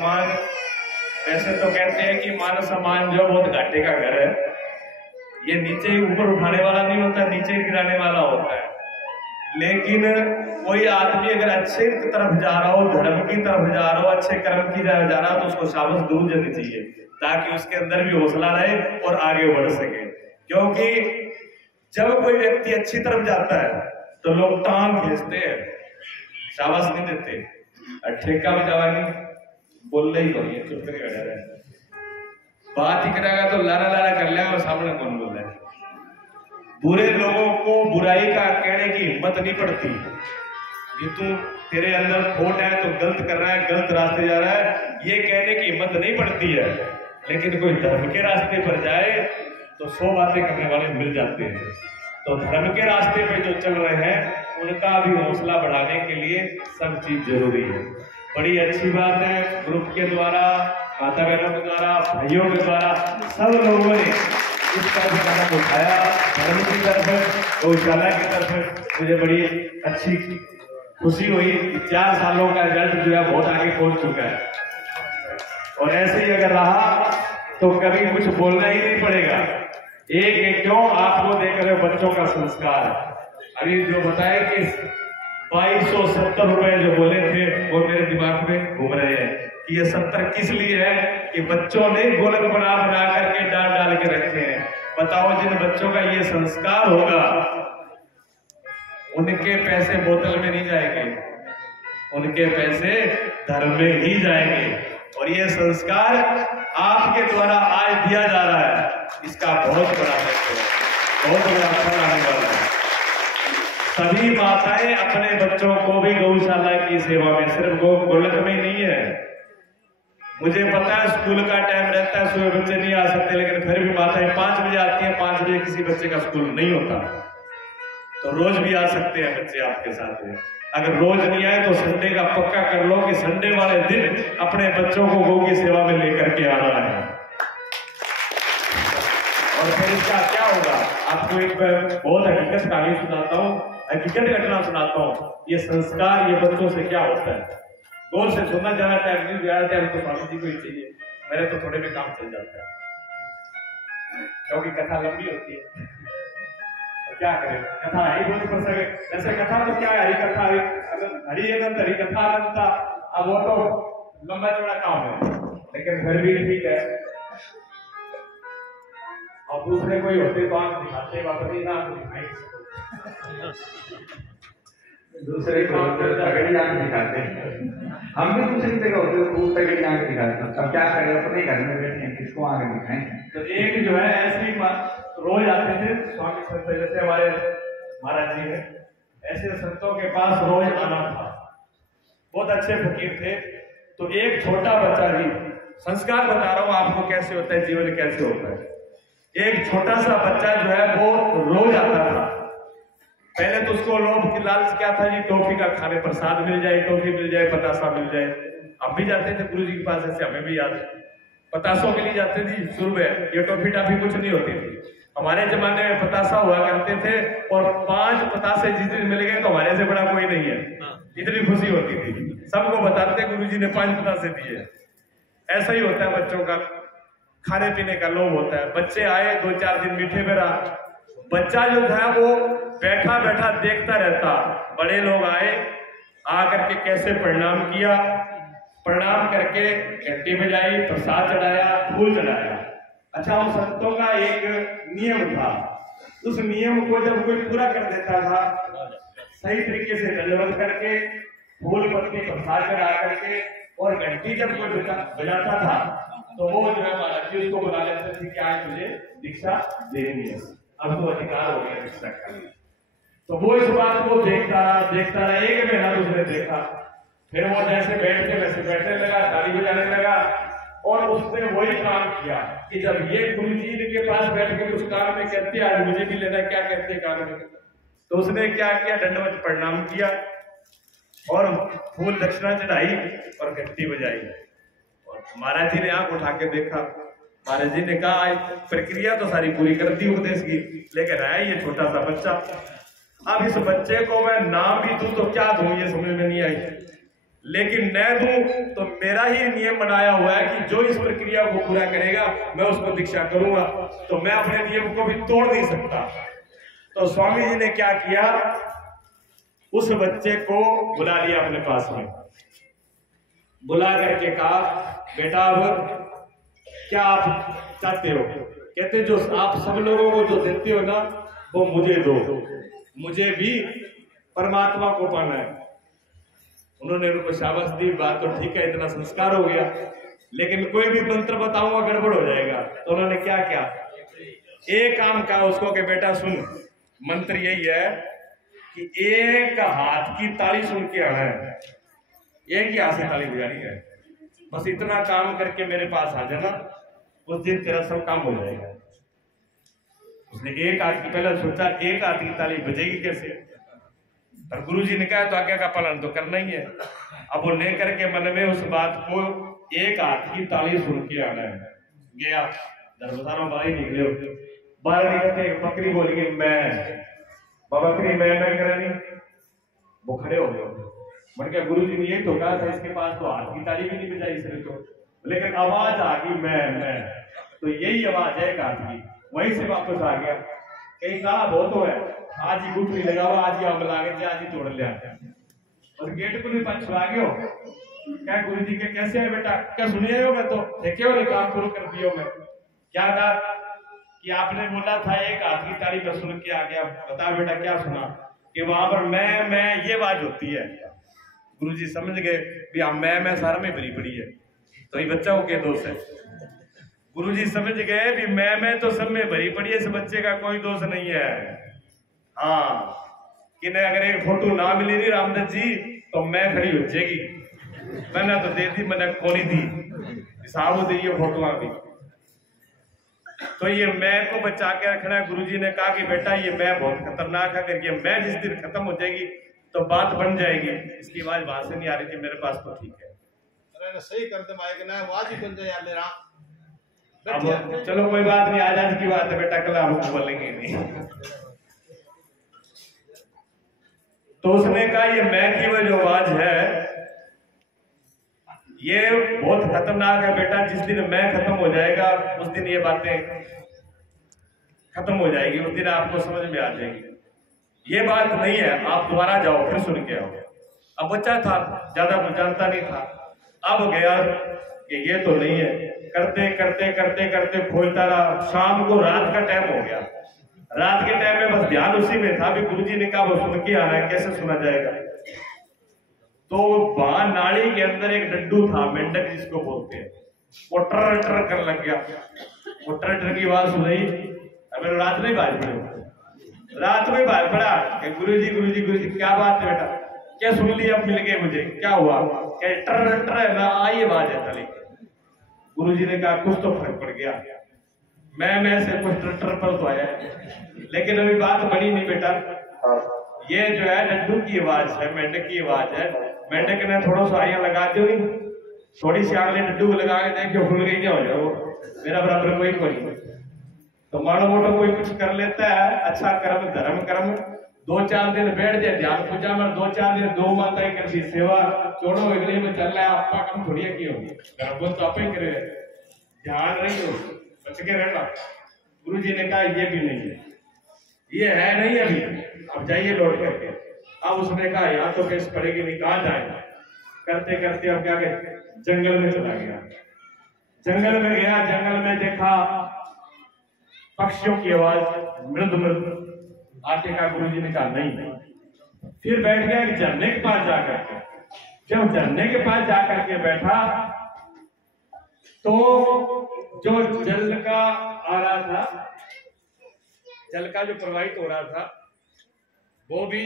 सम्मान, वैसे तो कहते हैं कि मान सम्मान जो बहुत घाटे का घर है, ये नीचे ऊपर उठाने वाला नहीं होता, नीचे गिराने वाला होता है। लेकिन कोई आदमी अगर अच्छे की तरफ जा रहा हो, धर्म की तरफ जा रहा हो, अच्छे कर्म की जा रहा हो, तो उसको शाबाश दूर देनी चाहिए, ताकि उसके अंदर भी हौसला रहे और आगे बढ़ सके। क्योंकि जब कोई व्यक्ति अच्छी तरफ जाता है तो लोग टांग खींचते हैं, शाबाश नहीं देते। ठेका में जवानी बोल रही हो, चुप करके बैठा रहे, बात ही करेगा तो लारा लारा कर लेगा, सामने कौन बोल रहा है। बुरे लोगों को बुराई का कहने की हिम्मत नहीं पड़ती। ये तू तेरे अंदर खोट है तो गलत कर रहा है, गलत रास्ते जा रहा है, ये कहने की हिम्मत नहीं पड़ती है। लेकिन कोई धर्म के रास्ते पर जाए तो 100 बातें करने वाले मिल जाते हैं। तो धर्म के रास्ते पे जो चल रहे हैं उनका भी हौसला बढ़ाने के लिए सब चीज जरूरी है। बड़ी अच्छी बात है, ग्रुप के द्वारा, माता बहनों के द्वारा, भाइयों के द्वारा सब लोगों ने इस तरह से कदम उठाया धर्म की तरफ, गौशाला की तरफ। मुझे बड़ी अच्छी खुशी हुई कि 4 सालों का रिजल्ट जो है बहुत आगे पहुंच चुका है। और ऐसे ही अगर रहा तो कभी कुछ बोलना ही नहीं पड़ेगा। एक क्यों आपको देख रहे हो बच्चों का संस्कार, अभी जो बताए कि 2270 रुपए जो बोले थे वो मेरे दिमाग में घूम रहे हैं कि ये 70 किस लिए है कि बच्चों ने गोलक बना बना करके डाल डाल के रखे हैं। बताओ, जिन बच्चों का ये संस्कार होगा उनके पैसे बोतल में नहीं जाएंगे, उनके पैसे धर्म में ही जाएंगे। और ये संस्कार आपके द्वारा आज दिया जा रहा है, इसका बहुत बड़ा बहुत बड़ा फल आने वाला है। सभी माताएं अपने बच्चों को भी गौशाला की सेवा में, सिर्फ गोलक में ही नहीं है। मुझे पता है स्कूल का टाइम रहता है, सुबह बच्चे नहीं आ सकते, लेकिन फिर भी माताएं 5 बजे आती हैं। 5 बजे किसी बच्चे का स्कूल नहीं होता, तो रोज भी आ सकते हैं बच्चे आपके साथ में। अगर रोज नहीं आए तो संडे का पक्का कर लो कि संडे वाले दिन अपने बच्चों को गौ की सेवा में लेकर के आना है। और फिर इसका क्या होगा, आपको एक बहुत हकीकत कहानी सुनाता हूँ, हकीकत घटना सुनाता हूँ। ये संस्कार ये बच्चों से क्या होता है, गौर से सुनना। ज्यादा टाइम नहीं, ज्यादा टाइम तो स्वामी जी को ही चाहिए, मेरे तो थोड़े में काम चल जाता है क्योंकि कथा लंबी होती है। क्या करें, कथा ही बोल पड़ सके। जैसे कथा तो क्या है, हरी कथा, हरी अनंत हरी कथा अनंत, अब वो तो लंबा चौड़ा काम है, लेकिन फिर भी ठीक है। और दूसरे कोई होते तो आप दिखाते, वापस ना दिखाई दूसरे को तगड़ी आंख दिखाते हैं, हम भी दूसरी जगह होते तो खूब तगड़ी आंख दिखाते हैं। अब क्या करें, अपने घर में बैठे हैं, किसको आगे दिखाएं। तो एक जो है ऐसी रोज आते थे स्वामी संत, जैसे हमारे महाराज जी है, ऐसे संतों के पास रोज आना था। बहुत अच्छे फकीर थे। तो एक छोटा बच्चा, जी संस्कार बता रहा हूं आपको कैसे होता है, जीवन कैसे होता है। एक छोटा सा बच्चा जो है वो रोज आता था। पहले तो उसको लोभ की लालच क्या था जी, टॉफी का खाने, प्रसाद मिल जाए, टॉफी मिल जाए, पतासा मिल जाए। अब भी जाते थे गुरु जी के पास, ऐसे हमें भी याद है, पतासों के लिए जाते थे शुरू में। ये टॉफी टाफी कुछ नहीं होती थी हमारे जमाने में, पतासा हुआ करते थे। और 5 पतासे जिस दिन मिल गए तो हमारे से बड़ा कोई नहीं है, इतनी खुशी होती थी। सबको बताते गुरु जी ने 5 पतासे दिए। ऐसा ही होता है बच्चों का, खाने पीने का लोभ होता है। बच्चे आए, 2-4 दिन मीठे में रहा, बच्चा जो था वो बैठा बैठा देखता रहता। बड़े लोग आए, आकर के कैसे प्रणाम किया, प्रणाम करके घंटी बजाई, प्रसाद चढ़ाया, फूल चढ़ाया। अच्छा, उन संतों का एक नियम था, उस नियम को जब कोई पूरा कर देता था सही तरीके से दंडवत करके, फूल पत्ती प्रसाद चढ़ा करके, और घंटी जब कोई बजाता था तो वो जो है महाराज जी उसको बुला लेते थे कि आज मुझे दीक्षा देनी है, अब तो अधिकार हो गया दीक्षा का। तो वो इस बात को देखता रहा। एक महीना उसने देखा, फिर वो जैसे बैठते वैसे बैठने लगा, ताली बजाने लगा। और उसने वही काम किया कि जब ये गुरु जी के पास बैठ के उस काम में कहते हैं आज मुझे भी लेना, क्या कहते हैं काम में, तो उसने क्या किया, दंडवत प्रणाम किया और फूल दक्षिणा चढ़ाई और घंटी बजाई। और महाराज जी ने आंख उठा के देखा, महाराज जी ने कहा प्रक्रिया तो सारी पूरी कर दी उपदेश की, लेकिन है ये छोटा सा बच्चा, अब इस बच्चे को मैं नाम भी दूं तो क्या दूं, ये समझ में नहीं आई। लेकिन न दूं तो मेरा ही नियम बनाया हुआ है कि जो इस प्रक्रिया को पूरा करेगा मैं उसको दीक्षा करूंगा, तो मैं अपने नियम को भी तोड़ नहीं सकता। तो स्वामी जी ने क्या किया, उस बच्चे को बुला लिया अपने पास में, बुला करके कहा बेटा अब क्या आप चाहते हो? कहते जो आप सब लोगों को जो देते हो ना वो मुझे दो, मुझे भी परमात्मा को पाना है। उन्होंने उनको शाबाश दी, बात तो ठीक है, इतना संस्कार हो गया, लेकिन कोई भी मंत्र बताऊंगा गड़बड़ हो जाएगा। तो उन्होंने क्या किया, एक काम कहा उसको कि बेटा सुन, मंत्र यही है कि एक हाथ की ताली सुन के आना है, एक ही हाथ से ताली बजानी है, बस इतना काम करके मेरे पास आ जाना, उस दिन तेरा सब काम हो जाएगा। उसने एक हाथ की, पहले सोचा एक हाथ की ताली बजेगी कैसे, पर गुरुजी ने कहा तो आज्ञा का पालन तो करना ही है। अब वो लेकर के मन में उस बात को एक हाथ की ताली सुन के आना है। गया धर्मशाला बाहर निकले, बाहर निकलते बकरी बोल गई मैं, बकरी मैं करानी, वो खड़े हो गए। मन क्या गुरुजी ने यही तो कहा था, इसके पास तो हाथ की ताली भी नहीं बजाई इसने तो, लेकिन आवाज आ गई मैं, तो यही आवाज है एक हाथ की। वहीं से वापस आ गया, कहीं कहा बहुत हो है, आज ही गुठली लगावा, आज ही आग लागे, आज ही तोड़ लिया, और गेट को भी पास आ गयो। क्या गुरु जी के कैसे है बेटा, क्या सुनिए हो? मैं तो देखे हो काम शुरू कर दियो। मैं क्या कहा कि आपने बोला था एक हाथ की ताली पर सुन के आ गया, बता बेटा क्या सुना? कि वहां पर मैं ये बात होती है। गुरु जी समझ गए भी हम मैं सारा में भरी पड़ी है, तो ये बच्चा को क्या दोष है? गुरु जी समझ गए भी मैं तो सब में भरी पड़ी है, इस बच्चे का कोई दोष नहीं है। हाँ कि नहीं, अगर एक फोटो ना मिली नहीं रामदत्त जी तो मैं खड़ी हो जाएगी, मैंने तो दे दी, मैंने खोनी दी, साहब दी ये फोटो आ गई। तो ये मैं को बचा के रखना है। गुरुजी ने कहा कि बेटा ये मैं बहुत खतरनाक है, करके मैं जिस दिन खत्म हो जाएगी तो बात बन जाएगी। इसकी आवाज वहां से नहीं आ रही थी मेरे पास, तो ठीक है, सही कर दे माइक ना, आवाज ही बन जाए यार लेरा। अब चलो कोई बात नहीं, आज की बात है बेटा, कल हम बोलेंगे नहीं। तो उसने कहा ये मैं की वो जो आवाज है ये बहुत खतरनाक है बेटा, जिस दिन मैं खत्म हो जाएगा उस दिन ये बातें खत्म हो जाएगी, उस दिन आपको समझ में आ जाएगी। ये बात नहीं है, आप दोबारा जाओ फिर सुन के आओ। अब बच्चा था, ज्यादा जानता नहीं था, अब गया कि ये तो नहीं है, करते करते करते करते खोजता रहा। शाम को रात का टाइम हो गया, रात के टाइम में बस ध्यान उसी में था भी गुरुजी ने कहा वो सुन के आना है, कैसे सुना जाएगा। तो वहां नाली के अंदर एक डड्डू था, मेंढक जिसको बोलते हैं, वो टर टर कर लग गया। वो टर टर की आवाज सुनाई, मैंने रात में भाग पड़ा, रात में भाग पड़ा कि गुरुजी क्या बात है बेटा, क्या सुन लिया, मिल गए मुझे, क्या हुआ? क्या टर टर है ना, आई आवाज है ताली। गुरुजी ने कहा कुछ तो फर्क पड़ गया, मैं से कुछ टर टर पर तो आया, लेकिन अभी बात बनी नहीं बेटा। ये जो है डड्डू की आवाज है, मेंढक की आवाज है। मेंढक ने थोड़ा सा आइया लगा दी, थोड़ी सी आग डड्डू को लगा के देखियो खुल गई, क्या हो जाए वो, मेरा बराबर कोई नहीं। तो मानो मोटो कोई कुछ कर लेता है, अच्छा कर्म धर्म कर्म, 2-4 दिन बैठ जाए ध्यान पूजा में, 2-4 दिन गौ माता की कर दी सेवा, छोड़ो अगले में चल रहा है, आपका काम थोड़ी है क्यों, घर तो आप ही करे, ध्यान रहियो, बच के रहना। गुरु जी ने कहा ये भी नहीं है, ये है नहीं अभी, अब जाइए लौट करके। अब उसने कहा यहाँ तो केस पड़ेगी नहीं, कहाँ जाए? करते करते अब क्या कहते, जंगल में चला गया। जंगल में गया, जंगल में देखा पक्षियों की आवाज मृद मृद आके का। गुरु जी ने कहा नहीं, फिर बैठ गया कि झरने के पास जाकर के। जब झरने के पास जाकर के बैठा तो जो जल का आ रहा था, जल का जो प्रवाहित हो रहा था वो भी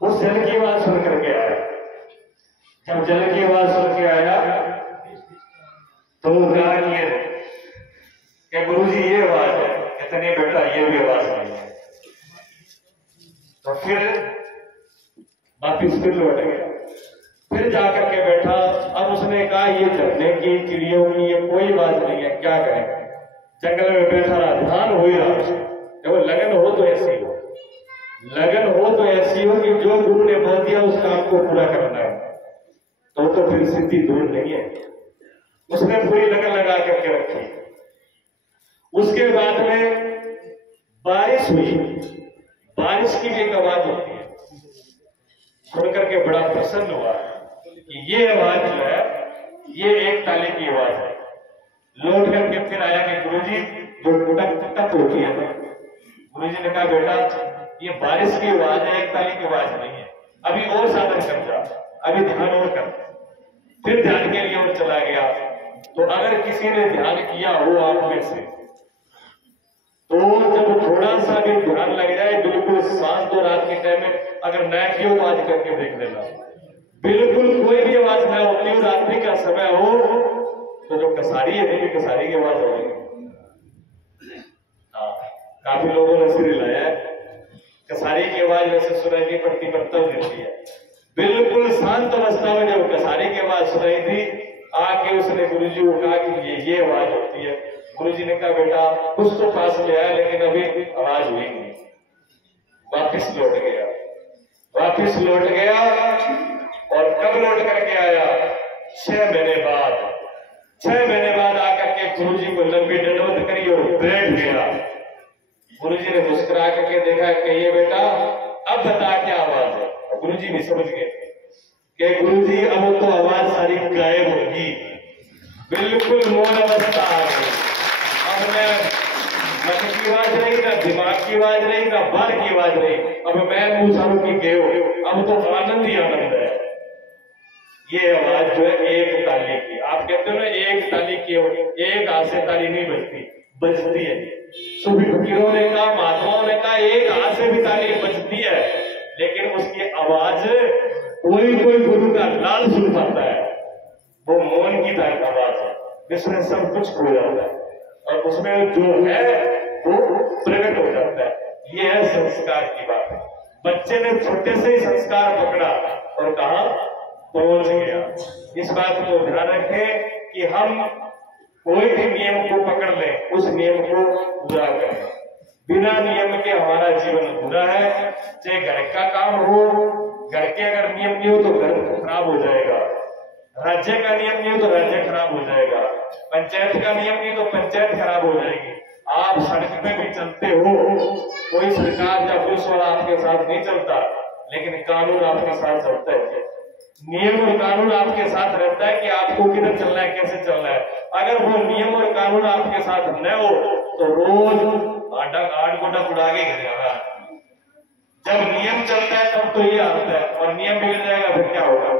उस जल की आवाज सुन करके आया। जब जल की आवाज सुन के आया तो वो कहा कि गुरुजी ये आवाज है, इतनी बेटा ये भी आवाज नहीं है। तो फिर वापिस फिर लौट गया, फिर जाकर के बैठा। अब उसने कहा ये झरने की चिड़ियों की ये कोई आवाज नहीं है, क्या करें? जंगल में बैठा रहा, ध्यान हो ही रहा, जब लगन हो तो ऐसे ही हो। लगन हो तो ऐसी हो कि जो गुरु ने बोल दिया उस काम को पूरा करना है, तो फिर सिद्धि दूर नहीं है। उसने पूरी लगन लगा करके रखी। उसके बाद में बारिश हुई, बारिश की भी एक आवाज होती है। सुन करके बड़ा प्रसन्न हुआ कि ये आवाज जो है ये एक ताली की आवाज है। लौट करके फिर आया कि गुरुजी जो टक होती है, गुरुजी ने कहा बेटा ये बारिश की आवाज है, एक ताली की आवाज नहीं है, अभी और साधन कर जा, अभी ध्यान और कर। फिर ध्यान के लिए और चला गया। तो अगर किसी ने ध्यान किया हो आप में से, तो जब थोड़ा सा भी ध्यान लग जाए बिल्कुल शांत और रात के टाइम में अगर न की हो आज करके देख लेना, बिल्कुल कोई भी आवाज न होती हो, रात्रि का समय हो, तो जो कसारी है देखिए कसारी की आवाज होगी। हाँ, काफी लोगों ने सिर हिलाया है। कसारी की आवाज वैसे सुनाई नहीं पड़ती पर तब देती है। बिल्कुल शांत अवस्था में जब कसारी की आवाज सुनाई थी, आके उसने गुरुजी को कहा कि ये आवाज होती है। गुरुजी ने कहा बेटा कुछ तो पास ले आया लेकिन अभी आवाज हुई नहीं। वापिस लौट गया, वापिस लौट गया। और कब लौट करके आया? 6 महीने बाद। 6 महीने बाद आकर के गुरुजी को लंबी दंडवत करी और बैठ गया। गुरुजी ने मुस्कुरा करके देखा कि ये बेटा अब बता क्या आवाज है। गुरुजी भी समझ गए कि गुरुजी अब तो आवाज सारी गायब होगी, बिल्कुल मौन अवस्था आ गई। अब मैं मन की आवाज नहीं, ना दिमाग की आवाज नहीं, ना बाहर की आवाज नहीं, अब मैं मुसारों की गेहूं, अब तो आनंद ही आनंद है। ये आवाज जो है एक ताली की, आप कहते हो ना एक ताली की, एक हाथ से ताली नहीं बजती, बजती है। सूफी फकीरों ने कहा, महात्माओं ने कहा एक हाथ से भी ताली बजती है, लेकिन उसकी आवाज कोई गुरु का लाल सुन पाता है। वो मौन की तरह आवाज है जिसमें सब कुछ खो जाता है और उसमें जो है वो प्रकट हो जाता है। ये है संस्कार की बात। बच्चे ने छोटे से ही संस्कार पकड़ा और कहा पहुंच गया। इस बात को ध्यान रखें कि हम कोई भी नियम को पकड़ लें, उस नियम को पूरा करें। बिना नियम के हमारा जीवन अधूरा है। चाहे घर का काम हो, घर के अगर नियम नहीं हो तो घर खराब हो जाएगा, राज्य का नियम नहीं हो तो राज्य खराब हो जाएगा, पंचायत का नियम नहीं तो पंचायत खराब हो जाएगी। आप सड़क पे भी चलते हो, कोई सरकार या पुलिस वाला आपके साथ नहीं चलता, लेकिन कानून आपके साथ चलता है। नियम और कानून आपके साथ रहता है कि आपको किधर चलना है, कैसे चलना है। अगर वो नियम और कानून आपके साथ न हो तो रोज आठ गोटा उड़ा के गिरेगा। जब नियम चलता है तब तो ये आता है, और नियम बिगड़ जाएगा फिर क्या होगा।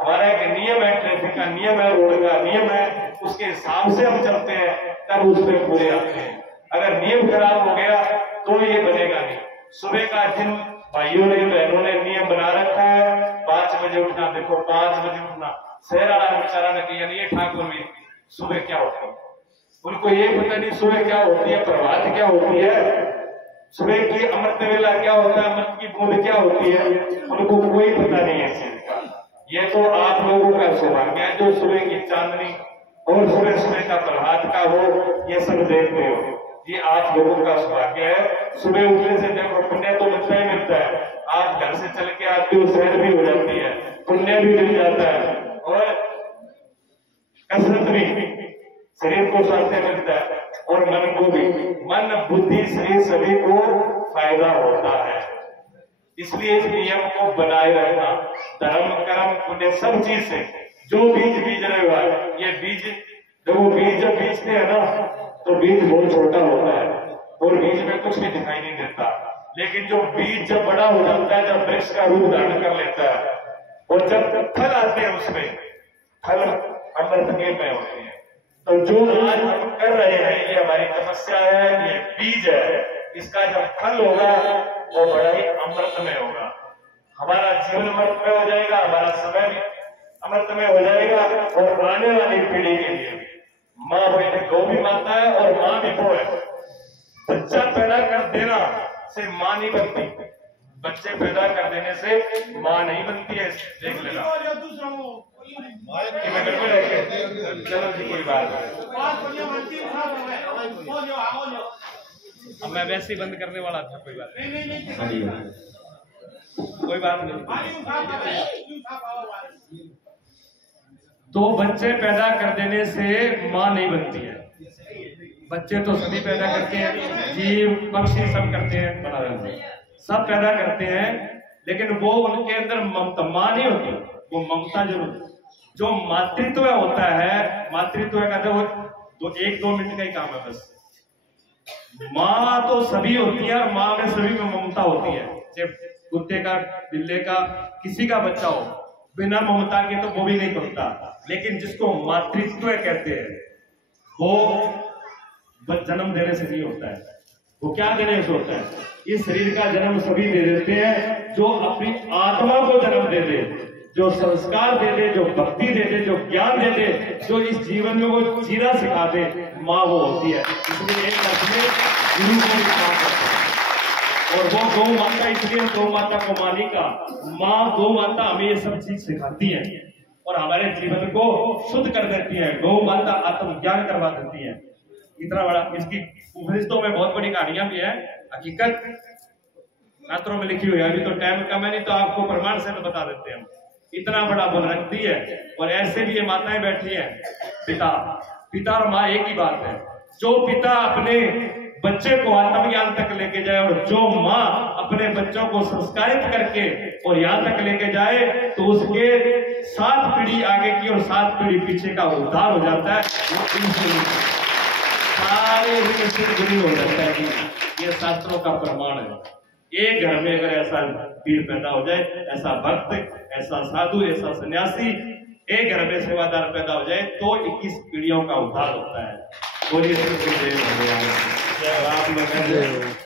हमारा एक नियम है, ट्रैफिक का नियम है, रोड का नियम है, उसके हिसाब से हम चलते हैं तब उसमें पूरे आते हैं। अगर नियम खराब हो गया तो ये बनेगा नहीं। सुबह का दिन भाइयों ने बहनों ने नियम बना रखा है, 5 बजे उठना। देखो 5 बजे उठना, शहर वाला बेचारा ने कहा ये ठाकुर में सुबह क्या होती है, उनको ये पता नहीं सुबह क्या होती है, प्रभात क्या होती है, सुबह की अमृत वेला क्या होता है, अमृत की बूंद क्या होती है, उनको कोई पता नहीं है इस चीज का। ये तो आप लोगों का सौभाग्य है जो सुबह की चांदनी और सुबह सुबह का प्रभात का हो ये सब देखते हो। ये आप लोगों का सौभाग्य है। सुबह उठने से देखो पुण्य तो मिलता ही मिलता है। आप घर से चल के आते हो, सैर भी हो जाती है, पुण्य भी मिल जाता है, और कसरत भी, शरीर को स्वास्थ्य मिलता है, और मन को भी। मन बुद्धि शरीर सभी को फायदा होता है। इसलिए इस नियम को बनाए रखना, धर्म कर्म पुण्य सब चीज से जो बीज बीज रहे हुआ है, ये बीज जब वो बीज जब बीजते हैं ना तो बीज बहुत छोटा होता है और बीज में कुछ भी दिखाई नहीं देता, लेकिन जो बीज जब बड़ा हो जाता है, जब वृक्ष का रूप धारण कर लेता है और जब फल आते हैं उसमें फल अमृत के में होते हैं। तो जो आज हम कर रहे हैं ये हमारी तपस्या है, ये बीज है, इसका जब फल होगा वो बड़ा ही अमृतमय होगा। हमारा जीवन अमृतमय हो जाएगा, हमारा समय भी अमृतमय हो जाएगा, और आने वाली पीढ़ी के लिए माँ बेटे गौ भी माता है और माँ भी वो है। बच्चा पैदा कर देना से माँ नहीं बनती, बच्चे पैदा कर देने से माँ नहीं बनती है, देख लेना। चलो जी कोई बात नहीं। अब मैं वैसे ही बंद करने वाला था, कोई बात नहीं, सही है। कोई बात नहीं। तो बच्चे पैदा कर देने से माँ नहीं बनती है। बच्चे तो सभी पैदा करते हैं, जीव पक्षी सब करते हैं, बना रहे हैं, सब पैदा करते हैं, लेकिन वो उनके अंदर ममता माँ नहीं होती, वो ममता जरूर। जो मातृत्व होता है, मातृत्व का तो 1-2 मिनट का ही काम है बस। माँ तो सभी होती है और माँ में सभी में ममता होती है। चाहे कुत्ते का, बिल्ले का, किसी का बच्चा हो, बिना ममता के तो वो भी नहीं पकता। लेकिन जिसको मातृत्व कहते हैं वो जन्म देने से नहीं होता है। वो क्या देने से होता है? इस शरीर का जन्म सभी दे देते हैं जो अपनी आत्मा को जन्म दे दे, जो संस्कार दे दे, जो भक्ति दे दे, जो ज्ञान दे दे, जो इस जीवन में वो जीना सिखा दे, माँ वो होती है। इसलिए एक अर्थ में गुरु को भी माँ करता है। और वो गौ माता, इसलिए गौ माता को मानी का माँ, गौ माता हमें ये सब चीज सिखाती है और हमारे जीवन को शुद्ध कर देती है। गौ माता आत्मज्ञान करवा देती है। इतना बड़ा, इसकी उपनिषदों में बहुत बड़ी कहानियां भी है, हकीकत शास्त्रों में लिखी हुई है। अभी तो टाइम कम है, नहीं तो आपको प्रमाण से बता देते हैं। इतना बड़ा बल रखती है। और ऐसे भी ये माताएं बैठी हैं, पिता और माँ एक ही बात है। जो पिता अपने बच्चे को आत्मज्ञान तक लेके जाए और जो माँ अपने बच्चों को संस्कारित करके और यहाँ तक लेके जाए, तो उसके 7 पीढ़ी आगे की और 7 पीढ़ी पीछे का उद्धार हो जाता है। सारे गुरु हो जाता है कि ये शास्त्रों का प्रमाण है। एक घर में अगर ऐसा पीर पैदा हो जाए, ऐसा भक्त, ऐसा साधु, ऐसा सन्यासी, एक घर में सेवादार पैदा हो जाए, तो 21 पीढ़ियों का उद्धार होता है। बोलिए श्री गुरुदेव भगवान।